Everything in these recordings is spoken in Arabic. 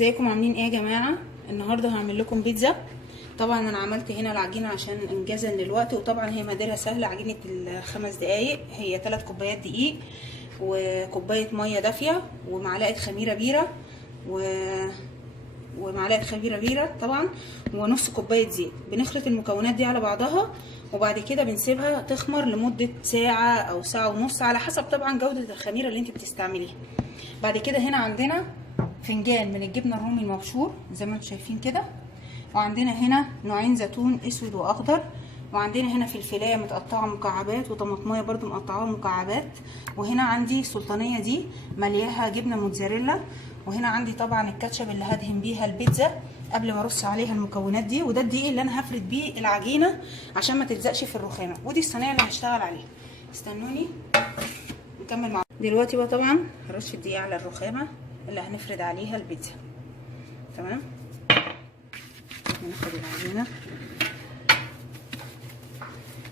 ازيكم عاملين ايه يا جماعه؟ النهارده هعمل لكم بيتزا. طبعا انا عملت هنا العجينه عشان انجازا للوقت، وطبعا هي مقاديرها سهله. عجينه ال5 دقايق، هي 3 كوبايات دقيق وكوبايه ميه دافيه ومعلقه خميره بيره ومعلقه خميره بيره طبعا ونص كوبايه زيت. بنخلط المكونات دي على بعضها وبعد كده بنسيبها تخمر لمده ساعه او ساعه ونص على حسب طبعا جوده الخميره اللي انت بتستعمليها. بعد كده هنا عندنا فنجان من الجبنه الرومي المبشور زي ما انتم شايفين كده، وعندنا هنا نوعين زيتون اسود واخضر، وعندنا هنا فلفلايه متقطعه مكعبات وطماطمايه برده مقطعاها مكعبات، وهنا عندي السلطانيه دي ملياها جبنه موتزاريلا، وهنا عندي طبعا الكاتشب اللي هدهن بيها البيتزا قبل ما ارص عليها المكونات دي، وده الدقيق اللي انا هفرد بيه العجينه عشان ما تلزقش في الرخامه، ودي الصينيه اللي هشتغل عليها. استنوني نكمل مع دلوقتي بقى. طبعا هرش الدقيق على الرخامه اللي هنفرد عليها البيتزا. تمام، ناخد العجينه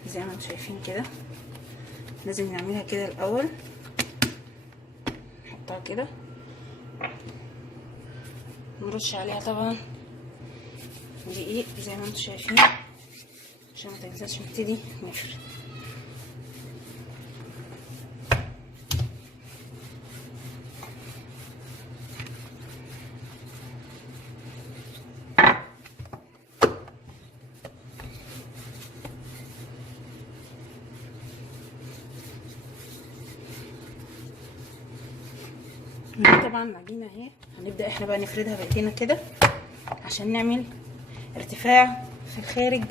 زي ما انتم شايفين كده. لازم نعملها كده الاول، نحطها كده، نرش عليها طبعا دقيق زي ما انتم شايفين عشان ما تلزقش. نبتدي نفرد. طبعا العجينه اهي هنبدا احنا بقى نفردها بايدينا كده عشان نعمل ارتفاع في الخارج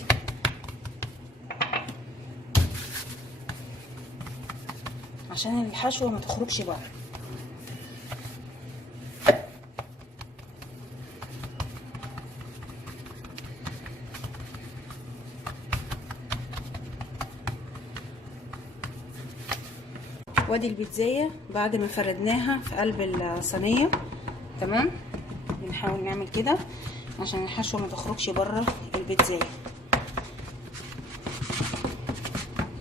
عشان الحشوه ما تخرجش بره. وادي البيتزايه بعد ما فردناها في قلب الصينيه. تمام، بنحاول نعمل كده عشان الحشوه ما تخرجش بره البيتزايه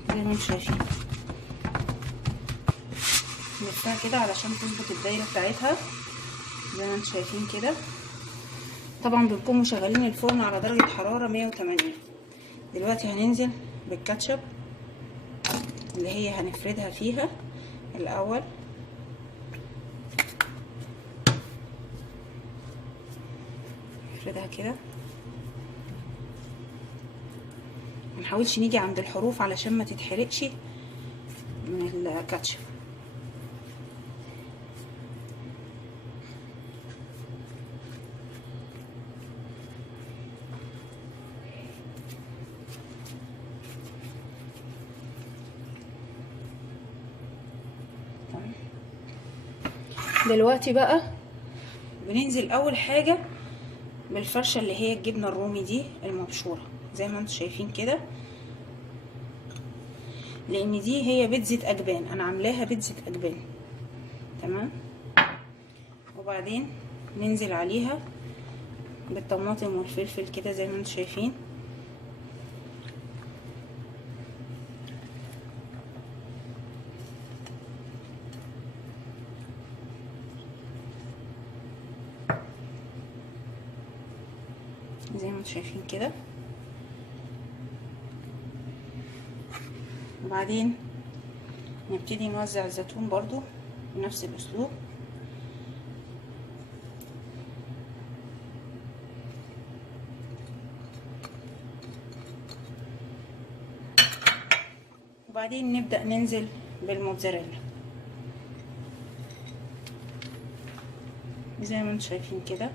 زي ما انتم شايفين. نلفها كده علشان تظبط الدايره بتاعتها زي ما انتم شايفين كده. طبعا بنكون مشغلين الفرن على درجه حراره 180. دلوقتي هننزل بالكاتشب اللي هي هنفردها فيها الاول. نفردها كده، منحاولش نيجي عند الحروف علشان ما تتحرقش من الكاتشب. دلوقتي بقى بننزل اول حاجه بالفرشه اللي هي الجبنه الرومي دي المبشوره زي ما انتم شايفين كده، لان دي هي بيتزا اجبان، انا عاملاها بيتزا اجبان. تمام، وبعدين ننزل عليها بالطماطم والفلفل كده زي ما انتم شايفين. زي ما انتم شايفين كده، وبعدين نبتدي نوزع الزيتون برضو بنفس الاسلوب. وبعدين نبدأ ننزل بالموتزاريلا زي ما انتم شايفين كده.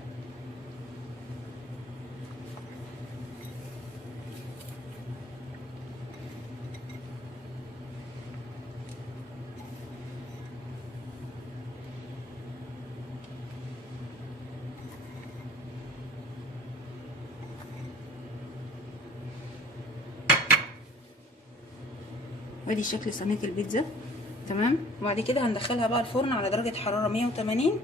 وادي شكل صينيه البيتزا. تمام، وبعد كده هندخلها بقى الفرن على درجه حراره 180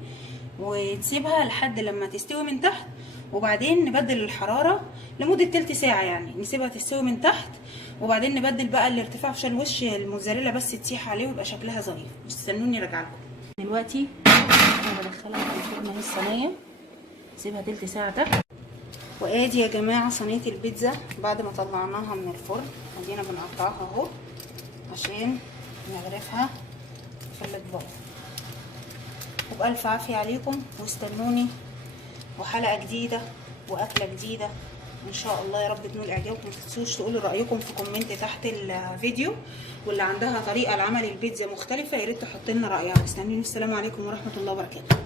ونسيبها لحد لما تستوي من تحت، وبعدين نبدل الحراره لمده تلت ساعه، يعني نسيبها تستوي من تحت وبعدين نبدل بقى الارتفاع عشان وش الموتزاريلا بس تسيح عليه ويبقى شكلها ظريف. استنوني ارجع لكم. دلوقتي انا بدخلها في الفرن اهي الصينيه نسيبها تلت ساعه تحت. وادي يا جماعه صينيه البيتزا بعد ما طلعناها من الفرن، ادينا بنقطعها اهو عشان نغرفها في الاطباق. وبألف عافيه عليكم، واستنوني وحلقه جديده واكله جديده ان شاء الله يا رب تنول اعجابكم. متنسوش تقولوا رايكم في كومنت تحت الفيديو، واللي عندها طريقه لعمل البيتزا مختلفه يا ريت تحط لنا رايها. استنوني. السلام عليكم ورحمه الله وبركاته.